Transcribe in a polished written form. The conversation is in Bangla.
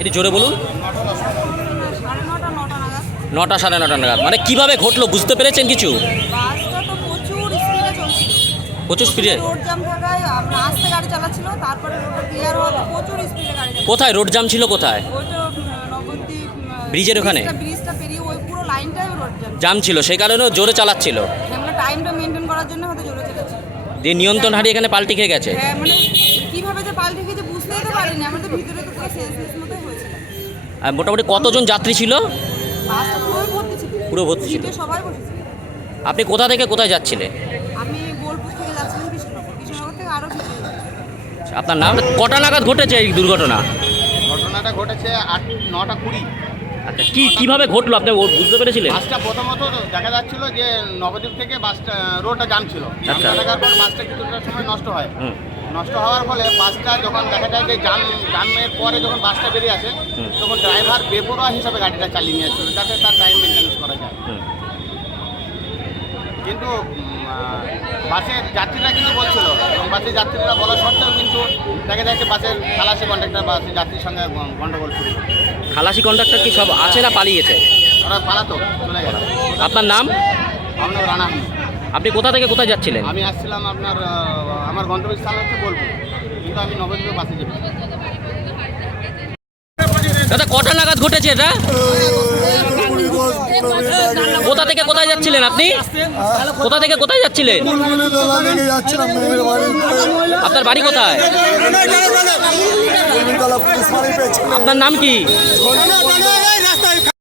এটি জোরে বলুন। 9টা 9:30 নাগাদ। মানে কিভাবে ঘটলো বুঝতে পেরেছেন কিছু? বাসটা তো প্রচুর স্পিডে চলছিল, প্রচুর স্পিডে। রোড জ্যাম থাকায় আমরা আস্তে গাড়ি চালাচ্ছিল, তারপরে রোডটা ক্লিয়ার হওয়াতে প্রচুর স্পিডে গাড়ি চালাচ্ছিল। কোথায় রোড জ্যাম ছিল? কোথায়? ওইটা নবদ্বীপ ব্রিজের ওখানে? ব্রিজটা পেরিয়ে ওই পুরো লাইনটাই রোড জ্যাম জ্যাম ছিল, সেই কারণেও জোরে চালাচ্ছিল। আমরা টাইমটা মেনটেন করার জন্য হয়তো জোরে চালাচ্ছি। দিয়ে নিয়ন্ত্রণ হারিয়ে এখানে পাল্টি খেয়ে গেছে। হ্যাঁ, মানে কিভাবে যে পাল্টে গেছে বুঝতেই তো পারিনি, আমাদের ভিতরে তো পুরো সেন্সলেস মতোই হয়েছিল। আর মোটামুটি কতজন যাত্রী ছিল? বাসটা পুরোই ভর্তি ছিল, পুরো ভর্তি ছিল। সিটে সবাই বসেছিল। আপনি কোথা থেকে কোথায় যাচ্ছিলেন? আমি বোলপুর থেকে যাচ্ছিলাম কৃষ্ণনগর, কৃষ্ণনগর থেকে আরও কিছু। আপনার নাম? কটা নাগাদ ঘটেছে এই দুর্ঘটনা? ঘটনাটা ঘটেছে 9:20। আচ্ছা, কিভাবে ঘটলো আপনি বুঝতে পেরেছিলেন? বাসটা প্রথমত দেখা যাচ্ছিল যে নবদ্বীপ থেকে বাসটা রোডটা জাম ছিল। আচ্ছা। দেখার পর বাসটা কিছুটা সময় নষ্ট হয়। হুম। নষ্ট হওয়ার ফলে বাসটা যখন দেখা যায় যে জামের পরে যখন বাসটা বেরিয়ে আসে, তখন ড্রাইভার বেপরোয়া হিসাবে গাড়িটা চালিয়ে নিয়ে আসছিল যাতে তার টাইম মেনটেন্স করা যায়। হুম। কিন্তু বাসের যাত্রীরা কিন্তু বলছিল, এবং বাসের যাত্রীরা বলা সত্ত্বেও কিন্তু দেখা যাচ্ছে বাসের খালাসি কন্ডাক্টর বাসের যাত্রীর সঙ্গে গন্ডগোল শুরু করে। খালাসি কন্ডাক্টর কি সব আছে না পালিয়েছে? ওরা পালাতো, চলে গেল। আপনার নাম? আপনার রানা আহমেদ। আপনি কোথা থেকে কোথায় যাচ্ছিলেন? আমি আসছিলাম আমার গন্তব্যস্থল হচ্ছে বোলপুর, কিন্তু আমি নবদ্বীপে বাসে যাবো। দাদা কটা নাগাদ ঘটেছে এটা? কোথা থেকে কোথায় যাচ্ছিলেন আপনি? কোথা থেকে কোথায় যাচ্ছিলেন? আপনার বাড়ি কোথায়? আপনার নাম কি?